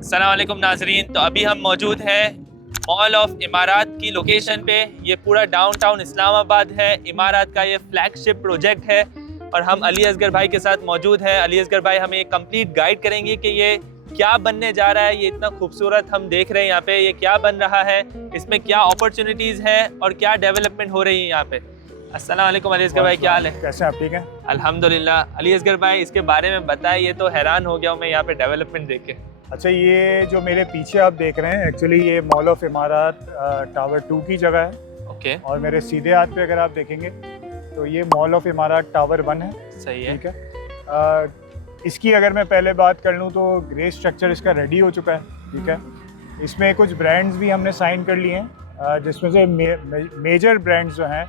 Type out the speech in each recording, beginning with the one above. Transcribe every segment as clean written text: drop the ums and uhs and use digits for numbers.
अस्सलाम वालेकुम नाजरीन। तो अभी हम मौजूद हैं मॉल ऑफ इमारात की लोकेशन पे। ये पूरा डाउनटाउन इस्लामाबाद है। इमारात का ये फ्लैगशिप प्रोजेक्ट है और हम अली असगर भाई के साथ मौजूद हैं। अली असगर भाई हमें एक कंप्लीट गाइड करेंगे कि ये क्या बनने जा रहा है। ये इतना खूबसूरत हम देख रहे हैं यहाँ पे, ये क्या बन रहा है, इसमें क्या अपॉर्चुनिटीज़ है और क्या डेवलपमेंट हो रही है यहाँ पे। अस्सलाम वालेकुम अली असगर भाई, क्या हाल है? कैसे आप? ठीक हैं? अल्हम्दुलिल्लाह। अली असगर भाई इसके बारे में बताएं, ये तो हैरान हो गया हूँ मैं यहाँ पे डेवलपमेंट देख के। अच्छा, ये जो मेरे पीछे आप देख रहे हैं, एक्चुअली ये मॉल ऑफ इमारात टावर 2 की जगह है। ओके, और मेरे सीधे हाथ पे अगर आप देखेंगे तो ये मॉल ऑफ इमारात टावर 1 है। सही है। ठीक है। इसकी अगर मैं पहले बात कर लूँ तो ग्रे स्ट्रक्चर इसका रेडी हो चुका है। ठीक है। इसमें कुछ ब्रांड्स भी हमने साइन कर लिए हैं, जिसमें से मेजर ब्रांड्स जो हैं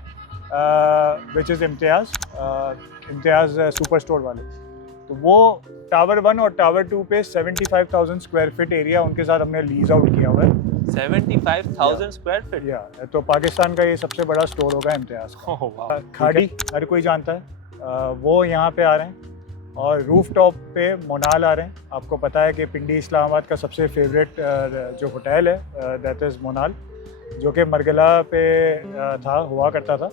which is Imtiaz super store वाले। तो वो टावर 1 और टावर 2 पे 75,000 स्क्वायर फीट एरिया उनके साथ हमने लीज आउट किया हुआ है। 75,000 स्क्वायर फीट। या तो पाकिस्तान का ये सबसे बड़ा स्टोर होगा इम्तियाज़ का। खाड़ी हर कोई जानता है, वो यहाँ पे आ रहे हैं। और रूफ टॉप पे मोनाल आ रहे हैं। आपको पता है कि पिंडी इस्लामाबाद का सबसे फेवरेट जो होटल है दैट इज़ मोनाल, जो कि मरगला पे हुआ करता था।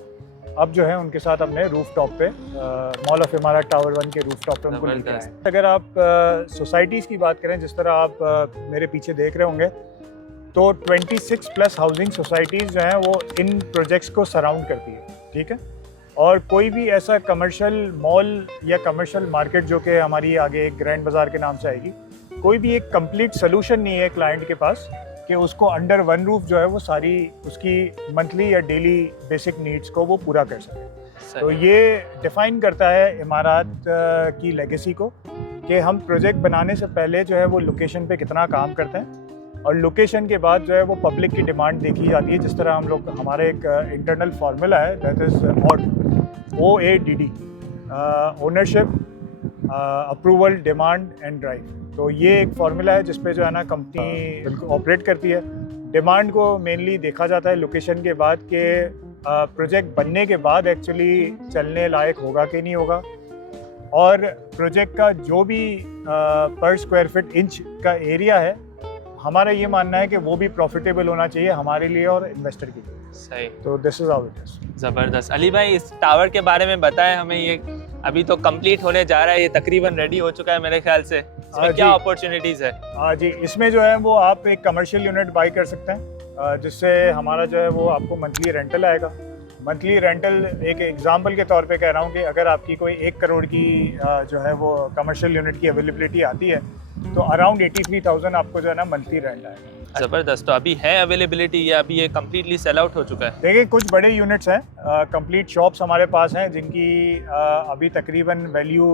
अब जो है उनके साथ हमने रूफ टॉप पे मॉल ऑफ इमारत टावर 1 के रूफ टॉप पे उनको लेके आए। अगर आप सोसाइटीज़ की बात करें, जिस तरह आप मेरे पीछे देख रहे होंगे, तो 26 प्लस हाउसिंग सोसाइटीज़ जो हैं वो इन प्रोजेक्ट्स को सराउंड करती है। ठीक है। और कोई भी ऐसा कमर्शियल मॉल या कमर्शियल मार्केट जो कि हमारी आगे एक ग्रैंड बाज़ार के नाम से आएगी, कोई भी एक कंप्लीट सोल्यूशन नहीं है क्लाइंट के पास कि उसको अंडर वन रूफ जो है वो सारी उसकी मंथली या डेली बेसिक नीड्स को वो पूरा कर सके। तो ये डिफ़ाइन करता है इमारात की लेगेसी को कि हम प्रोजेक्ट बनाने से पहले जो है वो लोकेशन पे कितना काम करते हैं, और लोकेशन के बाद जो है वो पब्लिक की डिमांड देखी जाती है। जिस तरह हम लोग, हमारे एक इंटरनल फार्मूला है that is OADD, ownership, approval, demand and drive. तो ये एक फार्मूला है जिस पे जो है ना कंपनी ऑपरेट करती है। डिमांड को मेनली देखा जाता है लोकेशन के बाद कि प्रोजेक्ट बनने के बाद एक्चुअली चलने लायक होगा कि नहीं होगा, और प्रोजेक्ट का जो भी पर स्क्वायर फीट इंच का एरिया है, हमारा ये मानना है कि वो भी प्रॉफिटेबल होना चाहिए हमारे लिए और इन्वेस्टर के लिए। सही। तो this is how it is. ज़बरदस्त। अली भाई इस टावर के बारे में बताएं हमें। ये अभी तो कंप्लीट होने जा रहा है, ये तकरीबन रेडी हो चुका है मेरे ख्याल से। इसमें क्या अपॉर्चुनिटीज़ है? हाँ जी, इसमें जो है वो आप एक कमर्शियल यूनिट बाई कर सकते हैं, जिससे हमारा जो है वो आपको मंथली रेंटल आएगा। मंथली रेंटल, एक एग्जांपल के तौर पे कह रहा हूँ कि अगर आपकी कोई 1 करोड़ की जो है वो कमर्शियल यूनिट की अवेलेबिलिटी आती है, तो अराउंड 83,000 आपको जो है ना मंथली रेंट आएगा। ज़बरदस्त। तो अभी है अवेलेबिलिटी या अभी ये कम्प्लीटली सेल आउट हो चुका है? देखिए, कुछ बड़े यूनिट्स हैं, कंप्लीट शॉप्स हमारे पास हैं जिनकी अभी तकरीबन वैल्यू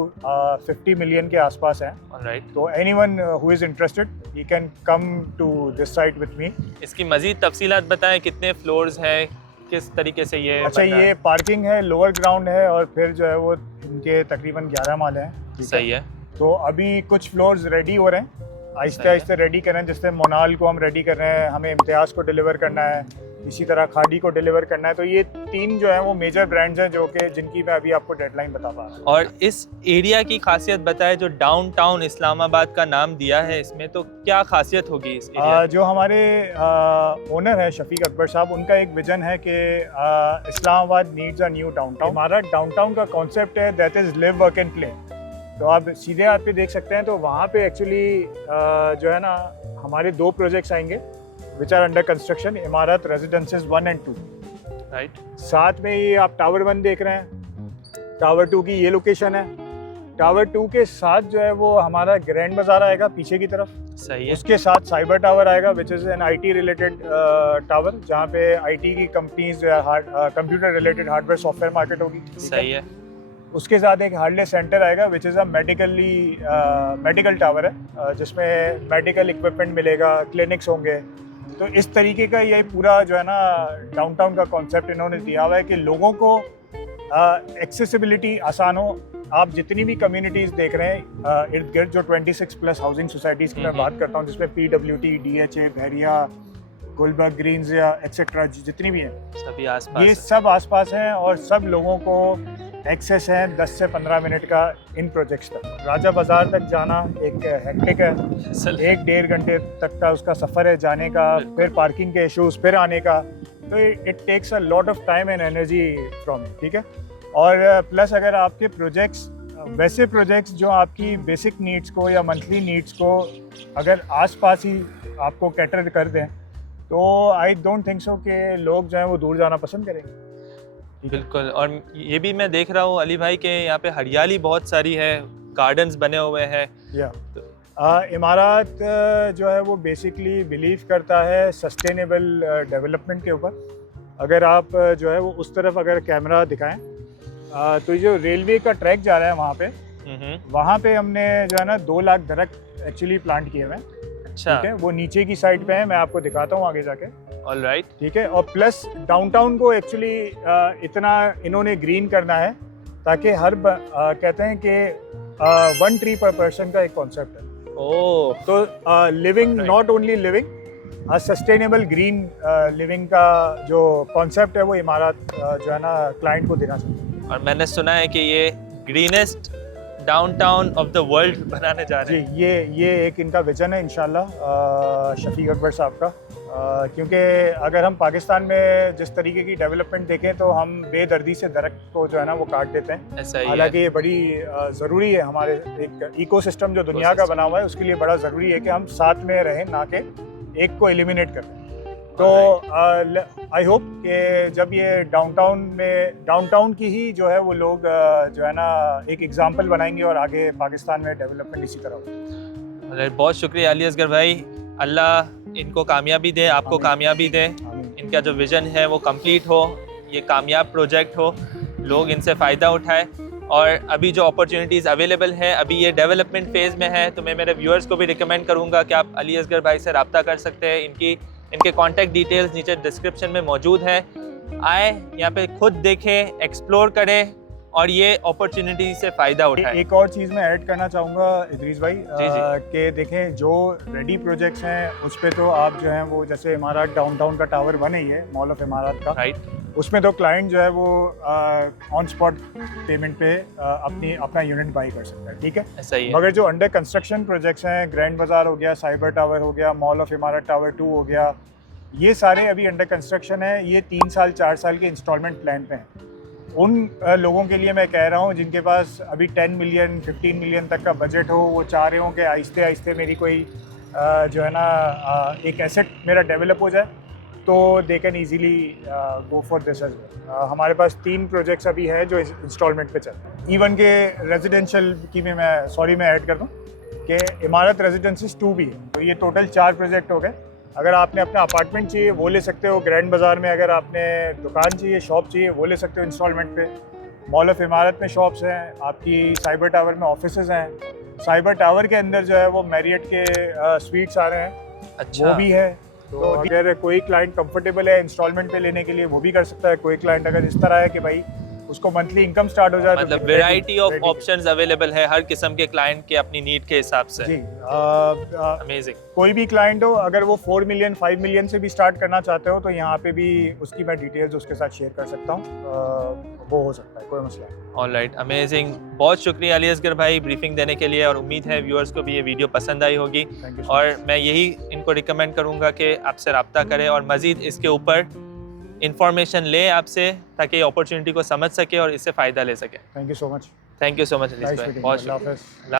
50 मिलियन के आसपास है। ऑलराइट। तो anyone who is interested he can come to this site with me. इसकी मज़ीद तफसीलात बताएं, कितने फ्लोर्स हैं, किस तरीके से ये? अच्छा, ये पार्किंग है, लोअर ग्राउंड है, और फिर जो है वो इनके तकरीबन 11 माले हैं। सही है। तो अभी कुछ फ्लोर्स रेडी हो रहे हैं, आहिस्ते आहिस्ते रेडी कर रहे हैं। जैसे मोनाल को हम रेडी कर रहे हैं, हमें इम्तियाज़ को डिलीवर करना है, इसी तरह खाड़ी को डिलीवर करना है। तो ये 3 जो है वो मेजर ब्रांड्स हैं जो कि जिनकी मैं अभी आपको डेडलाइन बता पा रहा हूँ। और इस एरिया की खासियत बताएं, जो डाउनटाउन इस्लामाबाद का नाम दिया है इसमें, तो क्या खासियत होगी इस एरिया? जो हमारे ओनर है शफीक अकबर साहब, उनका एक विजन है कि Islamabad needs a new downtown. हमारा डाउनटाउन का कॉन्सेप्ट है that is live work and play. तो आप सीधे हाथ पे देख सकते हैं, तो वहाँ पे एक्चुअली जो है ना हमारे 2 प्रोजेक्ट्स आएंगे विच आर अंडर कंस्ट्रक्शन, इमारत रेजिडेंसेस 1 और 2। राइट। साथ में ये आप टावर 1 देख रहे हैं, टावर 2 की ये लोकेशन है। टावर 2 के साथ जो है वो हमारा ग्रैंड बाजार आएगा पीछे की तरफ। सही है। उसके साथ साइबर टावर आएगा which is an IT related tower, जहाँ पे IT की companies, computer related hardware software market होगी। सही है। उसके साथ एक हार्डवेयर सेंटर आएगा which is a medical tower है, जिसमें मेडिकल इक्विपमेंट मिलेगा, क्लिनिक्स होंगे। तो इस तरीके का ये पूरा जो है ना डाउनटाउन का कॉन्सेप्ट इन्होंने दिया हुआ है कि लोगों को एक्सेसिबिलिटी आसान हो। आप जितनी भी कम्युनिटीज़ देख रहे हैं इर्द गिर्द, जो 26 प्लस हाउसिंग सोसाइटीज़ की मैं बात करता हूँ, जिसमें PWT, DHA, बहरिया, गुलबर्ग, ग्रीन्स या एक्सेट्रा जितनी भी हैं, सभी आसपास ये सब आसपास हैं, और सब लोगों को एक्सेस है 10 से 15 मिनट का इन प्रोजेक्ट्स तक। राजा बाज़ार तक जाना एक हेक्टिक है, असल 1-1.5 घंटे तक का उसका सफ़र है जाने का, फिर पार्किंग के इश्यूज, फिर आने का, तो it takes a lot of time and energy from it, ठीक है। और प्लस अगर आपके प्रोजेक्ट्स वैसे प्रोजेक्ट्स जो आपकी बेसिक नीड्स को या मंथली नीड्स को अगर आसपास ही आपको कैटर कर दें, तो आई डोंट थिंक सो कि लोग जो हैं वो दूर जाना पसंद करेंगे। बिल्कुल। और ये भी मैं देख रहा हूँ अली भाई के यहाँ पे हरियाली बहुत सारी है, गार्डन्स बने हुए हैं। या इमारात जो है वो बेसिकली बिलीव करता है सस्टेनेबल डेवलपमेंट के ऊपर। अगर आप जो है वो उस तरफ अगर कैमरा दिखाएं, तो जो रेलवे का ट्रैक जा रहा है वहाँ पे, वहाँ पे हमने जो है ना 2 लाख दरख्त एक्चुअली प्लांट किए हुए हैं। अच्छा, ठीक है, वो नीचे की साइड पे है, मैं आपको दिखाता हूँ आगे जाके। ऑलराइट। ठीक है, और प्लस डाउनटाउन को एक्चुअली इतना इन्होंने ग्रीन करना है ताकि कहते हैं कि 1 ट्री पर पर्सन का एक कॉन्सेप्ट है। ओह, तो living, not only living, sustainable green living का जो कॉन्सेप्ट है वो इमारत जो है ना क्लाइंट को देना चाहते हैं। और मैंने सुना है कि ये greenest downtown of the world बनाने जा रहे हैं। जी, ये एक इनका विजन है इंशाल्लाह शफीक अकबर साहब का। क्योंकि अगर हम पाकिस्तान में जिस तरीके की डेवलपमेंट देखें तो हम बेदर्दी से दरख्त को जो है ना वो काट देते हैं। ऐसा ही है। हालांकि ये बड़ी ज़रूरी है, हमारे एक इकोसिस्टम जो दुनिया का बना हुआ है उसके लिए बड़ा ज़रूरी है कि हम साथ में रहें, ना कि एक को एलिमिनेट करें। तो आई होप कि जब ये डाउनटाउन की ही जो है वो लोग जो है ना एक एग्जांपल बनाएंगे और आगे पाकिस्तान में डेवलपमेंट इसी तरह होगी। अरे बहुत शुक्रिया अली असगर भाई, अल्लाह इनको कामयाबी दे, आपको आमीन। कामयाबी दे, आमीन। इनका जो विज़न है वो कंप्लीट हो, ये कामयाब प्रोजेक्ट हो, लोग इनसे फ़ायदा उठाए। और अभी जो अपॉर्चुनिटीज़ अवेलेबल हैं, अभी ये डेवलपमेंट फेज़ में है, तो मैं मेरे व्यूअर्स को भी रिकमेंड करूँगा कि आप अली असगर भाई से रब्ता कर सकते हैं। इनके कॉन्टैक्ट डिटेल्स नीचे डिस्क्रिप्शन में मौजूद है। आए यहाँ पे खुद देखें, एक्सप्लोर करें और ये अपॉर्चुनिटी से फ़ायदा उठाएं। एक और चीज़ मैं ऐड करना चाहूँगा इदरीस भाई, कि देखें जो रेडी प्रोजेक्ट्स हैं उस पे तो आप जो हैं वो जैसे इमारत डाउनटाउन का टावर बने ही है, मॉल ऑफ इमारत का, राइट, उसमें तो क्लाइंट जो है वो ऑन स्पॉट पेमेंट पे अपना यूनिट बाई कर सकता है, ठीक है। ऐसा ही है। मगर जो अंडर कंस्ट्रक्शन प्रोजेक्ट्स हैं, ग्रैंड बाजार हो गया, साइबर टावर हो गया, मॉल ऑफ इमारत टावर 2 हो गया, ये सारे अभी अंडर कंस्ट्रक्शन है। ये 3 साल 4 साल के इंस्टॉलमेंट प्लान पे हैं। उन लोगों के लिए मैं कह रहा हूँ जिनके पास अभी 10 मिलियन 15 मिलियन तक का बजट हो, वो चाह रहे हो कि आहिस्ते आहिस्ते मेरी कोई जो है ना एक एसेट मेरा डेवलप हो जाए, तो they can easily go for this as well. हमारे पास 3 प्रोजेक्ट्स अभी हैं जो इंस्टॉलमेंट पे चल रहे हैं। इवन के रेजिडेंशियल की में मैं ऐड कर दूँ कि इमारत रेजिडेंसीज 2 भी है, तो ये टोटल 4 प्रोजेक्ट हो गए। अगर आपने अपना अपार्टमेंट चाहिए वो ले सकते हो ग्रैंड बाज़ार में, अगर आपने दुकान चाहिए, शॉप चाहिए, वो ले सकते हो इंस्टॉलमेंट पे। मॉल ऑफ इमारत में शॉप्स हैं, आपकी साइबर टावर में ऑफिसेज हैं। साइबर टावर के अंदर जो है वो मैरियट के स्वीट्स आ रहे हैं, अच्छा, वो भी है। तो अगर कोई क्लाइंट कंफर्टेबल है इंस्टॉलमेंट पे लेने के लिए वो भी कर सकता है। कोई क्लाइंट अगर इस तरह है कि भाई उसको मंथली इनकम स्टार्ट हो जाए, मतलब वैरायटी ऑफ ऑप्शंस अवेलेबल है हर किस्म के क्लाइंट के अपनी नीड के हिसाब से। जी, अमेजिंग। कोई भी क्लाइंट हो, अगर वो 4 मिलियन 5 मिलियन से भी स्टार्ट करना चाहते हो तो यहाँ पे भी उसकी मैं डिटेल्स उसके साथ शेयर कर सकता हूँ, वो हो सकता है, कोई मसला नहीं। Alright, amazing. बहुत शुक्रिया अली असगर भाई ब्रीफिंग देने के लिए, और उम्मीद है व्यूअर्स को भी ये वीडियो पसंद आई होगी। Thank you so और मैं यही इनको रिकमेंड करूँगा कि आपसे रब्ता करें और मज़ीद इसके ऊपर इंफॉर्मेशन ले आपसे, ताकि अपॉर्चुनिटी को समझ सके और इससे फ़ायदा ले सके। Thank you so much. Thank you so much Ali nice भाई, मीटिंग, बहुत अल्लाह शुक्रिया। हाफ़िज़।